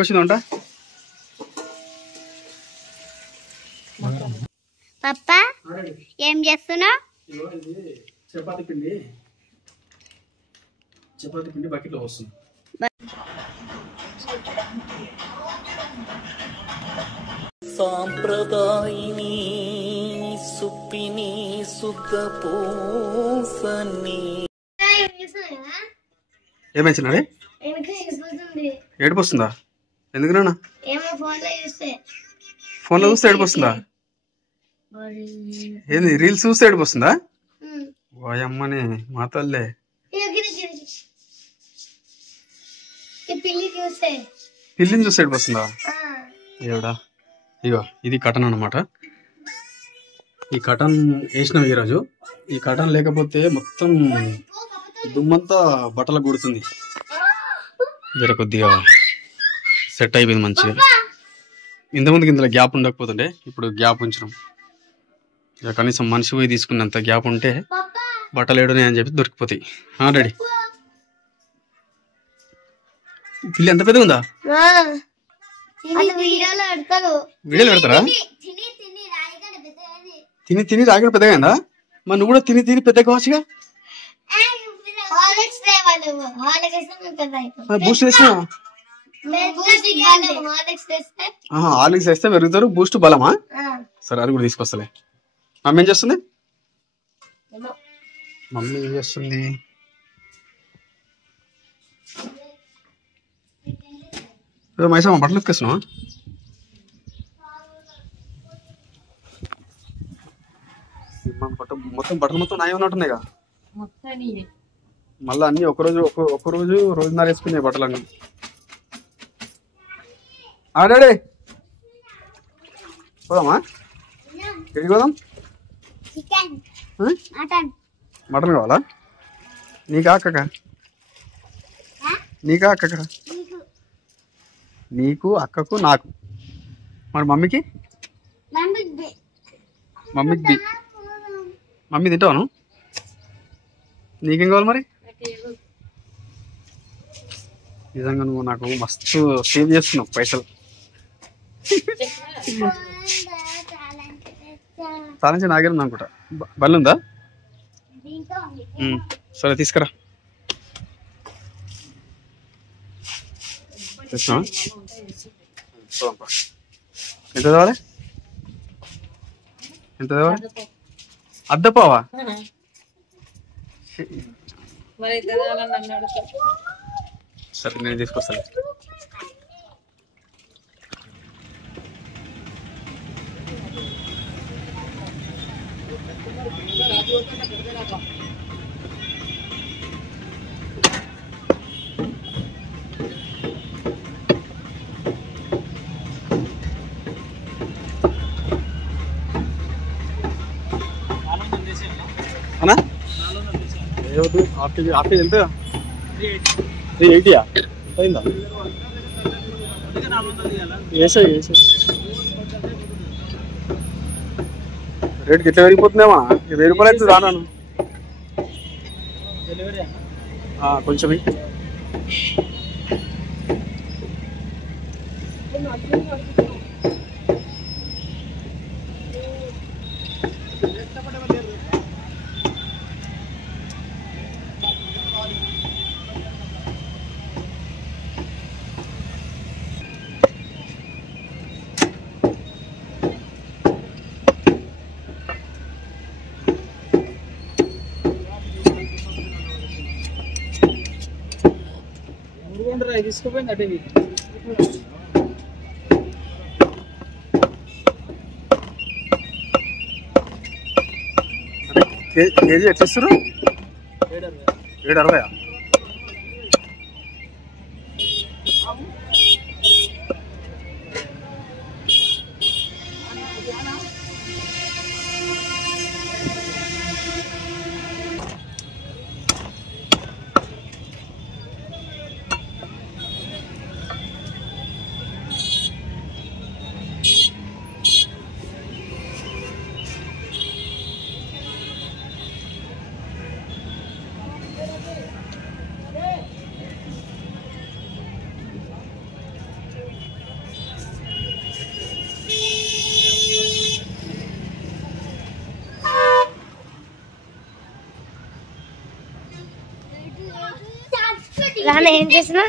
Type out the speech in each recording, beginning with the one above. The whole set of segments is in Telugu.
వచ్చిందంట పప్పా ఏం చేస్తున్నావు? చపాతీ పిండి బకెట్లో వస్తుంది. సాంప్రదాయిని సుప్పిని సుఖ పూసని ఏమైనా ఏడుపు వస్తుందా? ఎందుకు నాన్న? ఫోన్లో చూస్తే ఏడుపు వస్తుందా? ఏంది రీల్స్ చూస్తే ఏడుపు వస్తుందా? వాయమ్మని మా తల్లే. పిల్లిని చూస్తే ఏడుపు వస్తుందా? ఏడా ఇగో ఇది కటన్ అన్నమాట. ఈ కటన్ వేసినాం ఈరోజు. ఈ కటన్ లేకపోతే మొత్తం దుమ్మంతా బట్టలకు కొడుతుంది. జర కొద్దిగా సెట్ అయిపోయింది మంచిగా. ఇంతకుముందుకు ఇందులో గ్యాప్ ఉండకపోతుండే, ఇప్పుడు గ్యాప్ ఉంచినాం. ఇక కనీసం మనిషి పోయి తీసుకున్నంత గ్యాప్ ఉంటే బట్టలు ఏడునే అని చెప్పి దొరికిపోతాయి. రెడీ. పిల్లి ఎంత పెద్దగా ఉందా? వీడియోలు పెడతారా? తిని తిని రాగిన పెద్దగా అయిందా? మరి నువ్వు కూడా తిని తిని పెద్దగా కావచ్చుగా. బూస్ట్ వేసినా హార్లిక్స్ వేస్తే పెరుగుతారు. బూస్ట్ బలమా? సరే అది కూడా తీసుకొస్తలే. మమ్మీ ఏం చేస్తుంది? మమ్మీ ఏం చేస్తుంది? మైసమ్మ బట్టలు ఎత్తుకొస్తున్నావా? మొత్తం బట్టలు మొత్తం నాయ ఉన్నట్టున్నాయిగా. మళ్ళీ అన్ని ఒకరోజు రోజున్నర వేసుకున్నాయి బట్టలు అన్ని. డాడీ పోదామా? ఎక్కడికి పోదాం? మటన్ కావాలా? నీకా అక్కక? నీకా అక్కక? నీకు అక్కకు నాకు. మరి మమ్మీకి? మమ్మీకి మమ్మీ తింటావాను? నీకేం కావాలి మరి? నిజంగా నువ్వు నాకు మస్తు సేవ్ చేస్తున్నావు పైసలు. తాలించి నాగేనా అనుకుంటా. బల్లి ఉందా? సరే తీసుకురా. ఎంత కావాలి? ఎంత కావాలి? అద్దపావా? సరే నేను తీసుకొస్తాను. అన్నా హాఫ్ కేజీ ఎంత? 380 అయిందా? వేసాయి రేట్ గిట్ల పెరిగిపోతుందేమా? 1000 రూపాయలు అవుతుంది రాను. కొంచెం తీసుకుపోయింది అటే. కేజీ ఎట్లా ఇస్తారు? 760. రానా ఏం చేసినా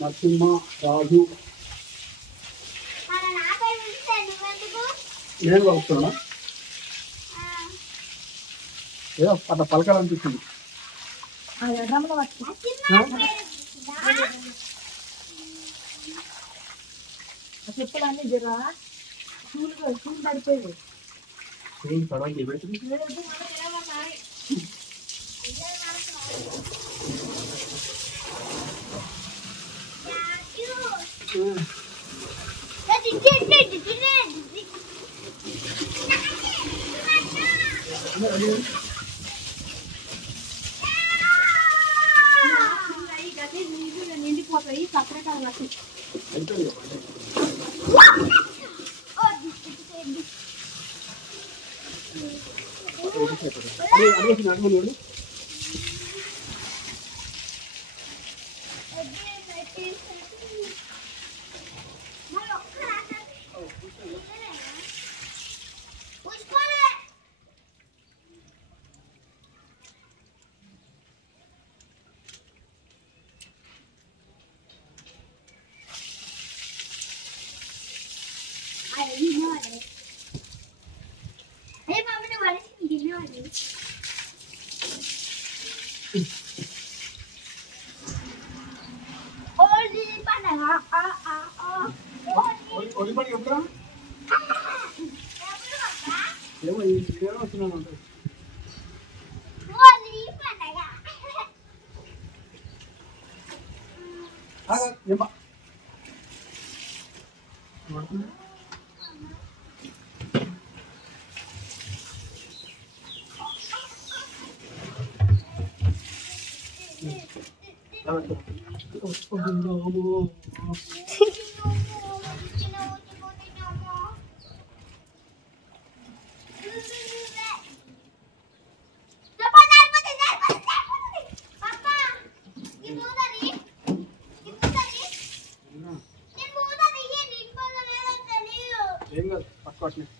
నరసింహ రాజు నేను వస్తున్నా ఏదో అట్లా పలకాలనిపిస్తుంది. చెప్పాలని జరా చూలు పడిపోయేది నిండిపోతాయి సపరేట్ అన్నట్టు. ఏం కాదు పట్టుకోవట్లేదు.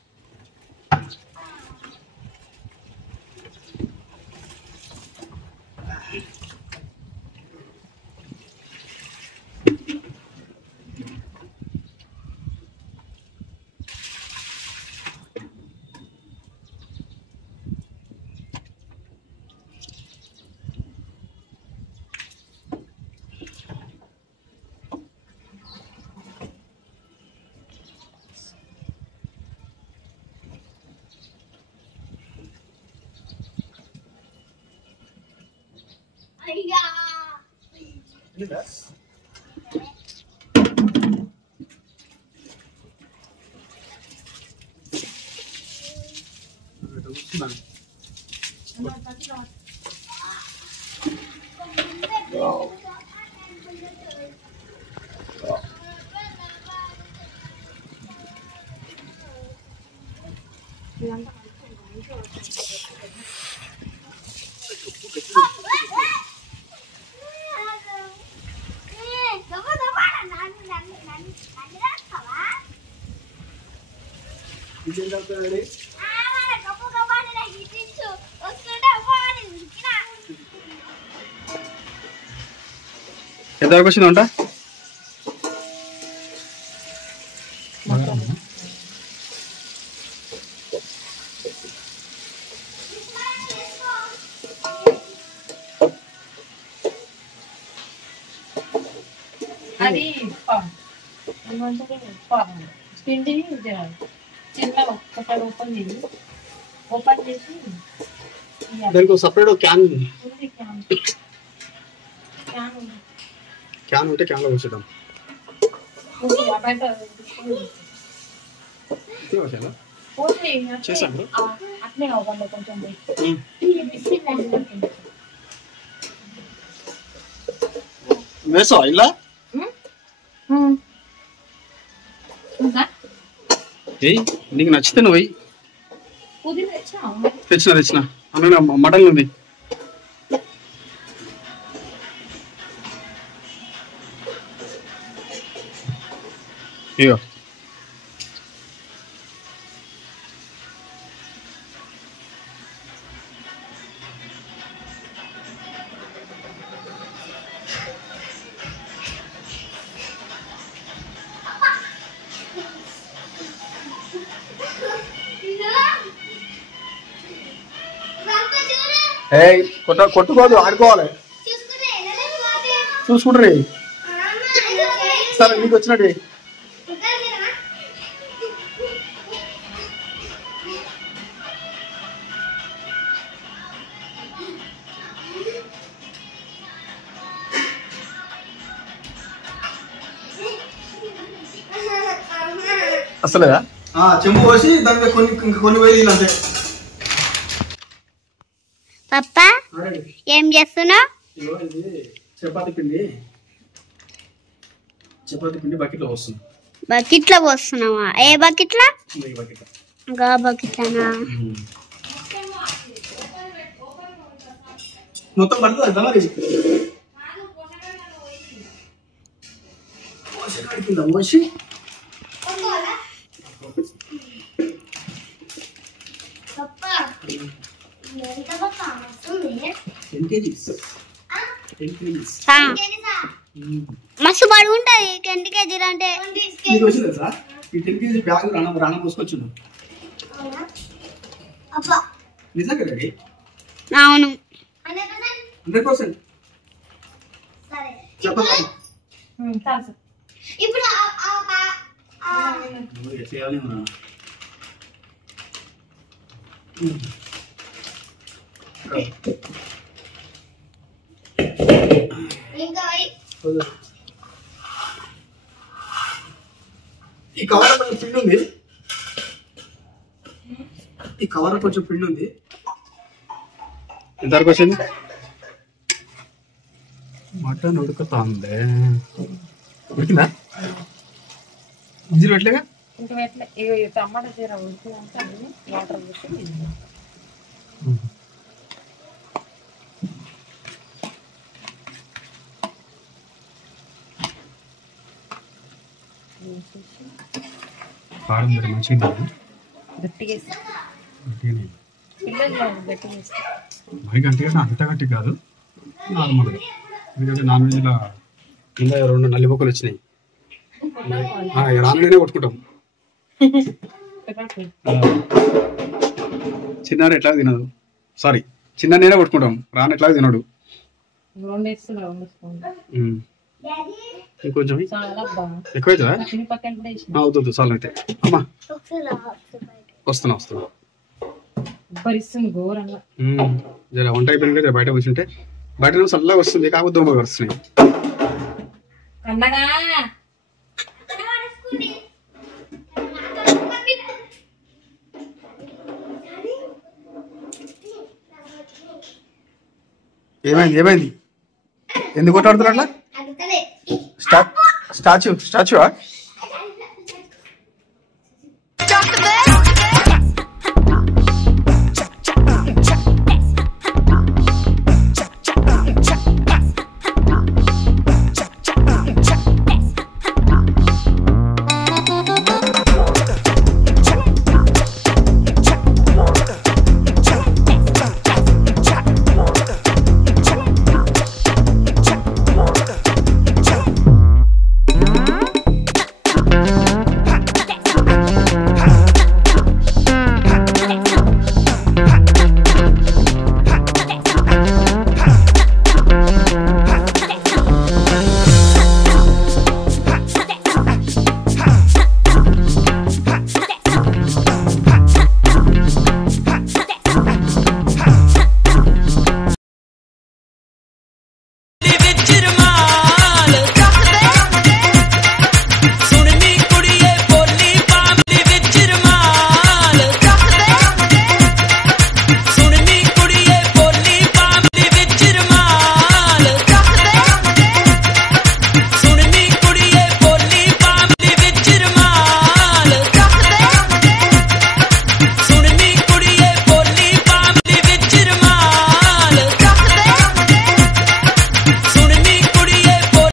ఎంతవరకు వచ్చిందంట? అది పిండి చిన్న ఒక్కసారి ఓపెన్ చేసి దానికి సపరేట్ క్యాన్ క్యాన్ ఉంటే క్యాన్లో కూర్చుంటాం. చేసాను అట్లే అవ్వాలి కొంచెం వేసావా ఇలా? నీకు నచ్చితే నువ్వు తెచ్చిన అన్న మటన్ ఉంది. ఇగో కొట్టుకోదు, ఆడుకోవాలి. చూసుకుంటారు సరే నీకు వచ్చినట్టు. అసలేదా చెంబు పోసి దాంట్లో కొన్ని వేలు అంతే. పప్పా ఏం చేస్తున్నావు? చపాతి పిండి బకెట్లో వస్తుంది. బకెట్లో పోస్తున్నావా? ఏ బకెట్లో? గా బకెట్లనా? మొత్తం పడుతుంది మరి. మోసి మస్తు బరువు ఉంటది. 10 కేజీలు అంటే సార్ ఈ 10 కేజీ బ్యాగ్ రాణం పోసుకొచ్చిండు. నిజంగా రెడీ? అవును 100%. చెప్పండి ఇప్పుడు ఈ కవర్ కొంచెం పిండి ఉంది. ఎంతవరకు వచ్చింది? మటన్ ఉడుకుతుంది. ఉడికిందా? విజిల్ పెట్టలేగా? టమాటా చీర ఉడుకుంటాను వాటర్ పోసి కారం మంచిగా గట్టిగా మరి గట్టిగా అంత గట్టి కాదు, నార్మల్గా. ఎందుకంటే నాన్ వెజ్లో కింద 2 నల్లి బొక్కలు వచ్చినాయి. రానుగానే కొట్టుకుంటాం. చిన్నాడు ఎట్లా తినదు, సారీ చిన్ననే కొట్టుకుంటాం. రాను ఎట్లా తినడు. ఇంకొంచెం ఎక్కువైతుందా? అవుతుంది చాలు అయితే. అమ్మా వస్తున్నా జర వంట అయిపోయింది కదా. బయట కూర్చుంటే బయట చల్లగా వస్తుంది, కాకపోతే దోమ వస్తున్నాయి. ఏమైంది ఎందుకు కొట్టాడుతున్నా అట్లా? స్టాచ్యూ